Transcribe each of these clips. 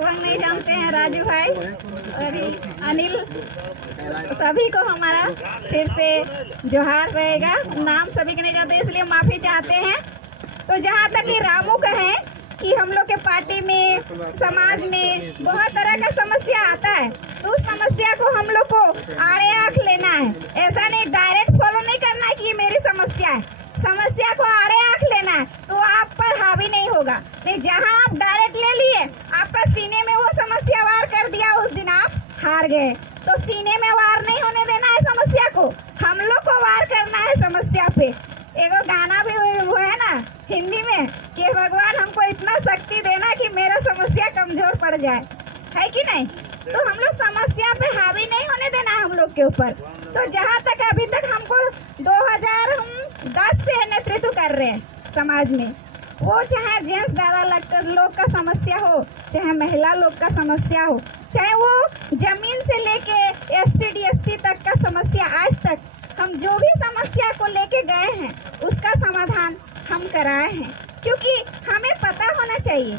लगभग नहीं जानते हैं, राजू भाई और अनिल, सभी को हमारा फिर से जोहार रहेगा। नाम सभी के नहीं जानते इसलिए माफ़ी चाहते हैं। तो जहाँ तक कि रामू कहें कि हम लोग के पार्टी में, समाज में बहुत तरह का समस्या आता है, तो उस समस्या को हम लोग को आड़े आँख लेना है। ऐसा नहीं डायरेक्ट फॉलो नहीं करना है कि ये मेरी समस्या है, समस्या को आड़े आँख लेना है, तो आप पर हावी नहीं होगा। नहीं, जहाँ आप डायरेक्ट ले लिए, आपका सीने में वो समस्या वार कर दिया, उस दिन आप हार गए। तो सीने में वार नहीं होने देना है समस्या को, हम लोग को वार करना है समस्या पे। एगो गाना भी वो है ना हिंदी में कि भगवान हमको इतना शक्ति देना कि मेरा समस्या कमजोर पड़ जाए, है कि नहीं। तो हम लोग समस्या पे हावी नहीं होने देना है हम लोग के ऊपर। तो जहाँ तक अभी तक हमको 2010 से नेतृत्व कर रहे हैं समाज में, वो चाहे जेंट्स दादा लोग का समस्या हो, चाहे महिला लोग का समस्या हो, चाहे वो जमीन से लेके एसपी डीएसपी तक का समस्या, आज तक हम जो भी समस्या को लेके गए हैं उसका समाधान हम कराए हैं। क्योंकि हमें पता होना चाहिए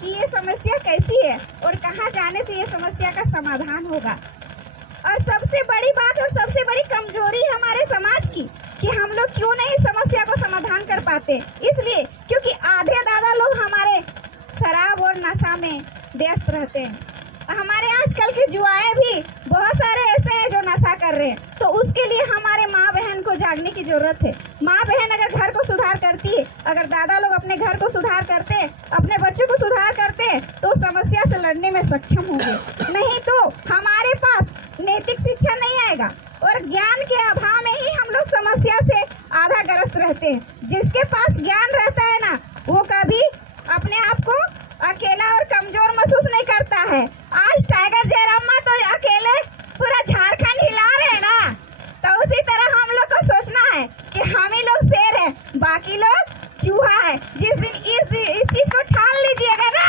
कि ये समस्या कैसी है और कहाँ जाने से ये समस्या का समाधान होगा। और सबसे बड़ी बात और सबसे बड़ी कमजोरी हमारे समाज की कि हम लोग क्यों नहीं समस्या को समाधान कर पाते, इसलिए क्योंकि आधे दादा लोग हमारे शराब और नशा में व्यस्त रहते हैं। हमारे आजकल के जुआएं भी बहुत सारे ऐसे हैं जो नशा कर रहे हैं। तो उसके लिए हमारे माँ बहन को जागने की जरूरत है। माँ बहन अगर घर को सुधार करती है, अगर दादा लोग अपने घर को सुधार करते हैं, अपने बच्चों को सुधार करते हैं, तो समस्या से लड़ने में सक्षम होंगे। नहीं तो हमारे पास नैतिक शिक्षा नहीं आएगा और ज्ञान के अभाव में ही हम लोग समस्या से आधा ग्रस्त रहते हैं। जिसके पास ज्ञान रहता है ना, वो कभी अपने आप को अकेला और कमजोर महसूस नहीं करता है। आज टाइगर जयराम तो अकेले पूरा झारखंड हिला रहे हैं ना, तो उसी तरह हम लोग को सोचना है कि हम ही लोग शेर हैं, बाकी लोग चूहा है। जिस दिन इस चीज को ठान लीजिएगा ना,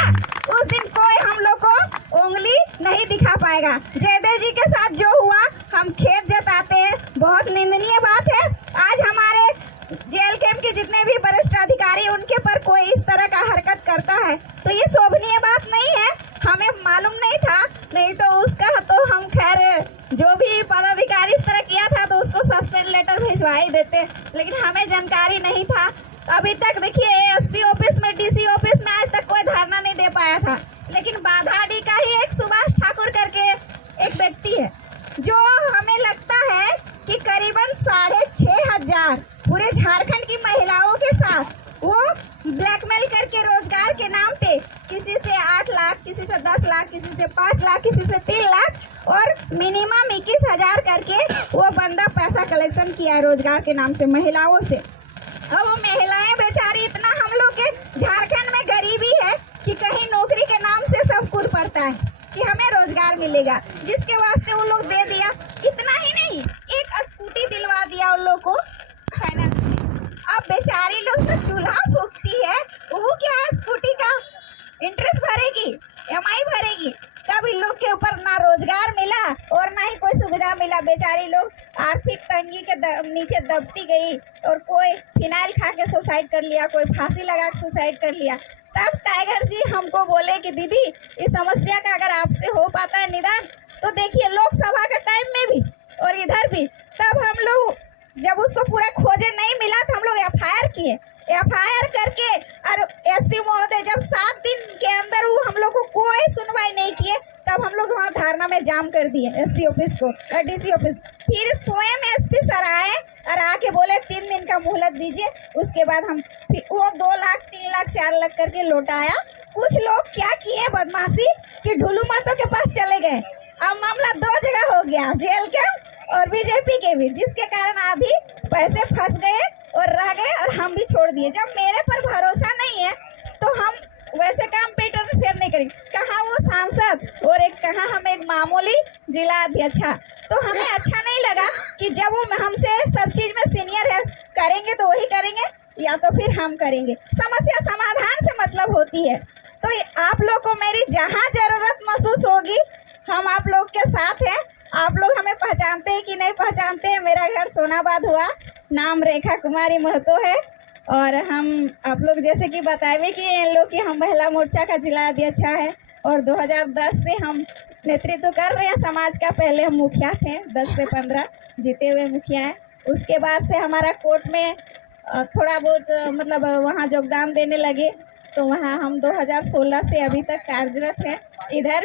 उस दिन कोई हम लोग को उंगली नहीं दिखा पाएगा। जयदेव जी के साथ जो हुआ, हम खेद जताते हैं, बहुत निंदनीय बात है। आज हमारे जेल कैंप के जितने भी वरिष्ठ अधिकारी, उनके पर कोई इस तरह का हरकत करता है तो ये शोभनीय बात नहीं है। हमें मालूम नहीं था, नहीं तो उसका तो हम खैर जो भी पदाधिकारी इस तरह किया था तो उसको सस्पेंड लेटर भिजवा ही देते, लेकिन हमें जानकारी नहीं था। अभी तक देखिए एसपी ऑफिस में, डीसी ऑफिस में आज तक कोई धरना नहीं दे पाया था, लेकिन बाधाडी का ही एक सुभाष ठाकुर करके एक व्यक्ति है जो हमें लगता है कि करीबन 6,500 पूरे झारखंड की महिलाओं के साथ वो ब्लैकमेल करके रोजगार के नाम पे किसी से 8 लाख, किसी से 10 लाख, किसी से 5 लाख, किसी से 3 लाख और मिनिमम 21,000 करके वो बंदा पैसा कलेक्शन किया है रोजगार के नाम से महिलाओं से। अब वो महिलाएं बेचारी, इतना हम लोग के झारखंड में गरीबी है कि कहीं नौकरी के नाम से सब कूद पड़ता है कि हमें रोजगार मिलेगा, जिसके वास्ते वो लोग दे दिया। इतना ही नहीं, एक स्कूटी दिलवा दिया उन लोग को फाइनेंस में। अब बेचारी लोग तो चूल्हा फूकती है, वो क्या है, स्कूटी का इंटरेस्ट भरेगी, EMI भरेगी, तब इन लोग के ऊपर ना रोजगार मिला और ना ही कोई सुविधा मिला। बेचारी लोग आर्थिक तंगी के नीचे दबती गई और कोई फिनाइल खा के सुसाइड कर लिया, कोई फांसी लगा के सुसाइड कर लिया। तब टाइगर जी हमको बोले कि दीदी, इस समस्या का अगर आपसे हो पाता है निदान, तो देखिए लोकसभा के टाइम में भी और इधर भी, तब हम लोग जब उसको पूरा खोजे नहीं मिला तो हम लोग FIR किए। FIR करके और एसपी महोदय जब 7 दिन के अंदर वो हम लोग को कोई सुनवाई नहीं किए, तब हम लोग वहाँ धारणा में जाम कर दिए एसपी ऑफिस को और डीसी ऑफिस। फिर स्वयं एसपी सर आए और आके बोले 3 दिन का मोहलत दीजिए, उसके बाद हम वो 2 लाख, 3 लाख, 4 लाख करके लौटाया। कुछ लोग क्या किए बदमाशी कि ढुलू मर्दों के पास चले गए। अब मामला 2 जगह हो गया, जेल के और बीजेपी के भी, जिसके कारण आधी पैसे फंस गए और रह गए और हम भी छोड़ दिए। जब मेरे पर भरोसा नहीं है तो हम वैसे काम पे इंटरफेयर नहीं करेंगे। कहाँ वो सांसद और कहाँ हम एक मामूली जिला अध्यक्ष। तो हमें अच्छा नहीं लगा कि जब वो हमसे सब चीज़ में सीनियर है, करेंगे तो वही करेंगे या तो फिर हम करेंगे। समस्या समाधान से मतलब होती है। तो आप लोग को मेरी जहाँ ज़रूरत महसूस होगी, हम आप लोग के साथ हैं। आप लोग हमें पहचानते हैं कि नहीं पहचानते हैं, मेरा घर सोनाबाद हुआ, नाम रेखा कुमारी महतो है और हम आप लोग जैसे कि बताए कि इन लोग की हम महिला मोर्चा का जिला अध्यक्ष है और 2010 से हम नेतृत्व कर रहे हैं समाज का। पहले हम मुखिया थे, 10 से 15 जीते हुए मुखिया हैं। उसके बाद से हमारा कोर्ट में थोड़ा बहुत मतलब वहाँ योगदान देने लगे, तो वहाँ हम 2016 से अभी तक कार्यरत हैं। इधर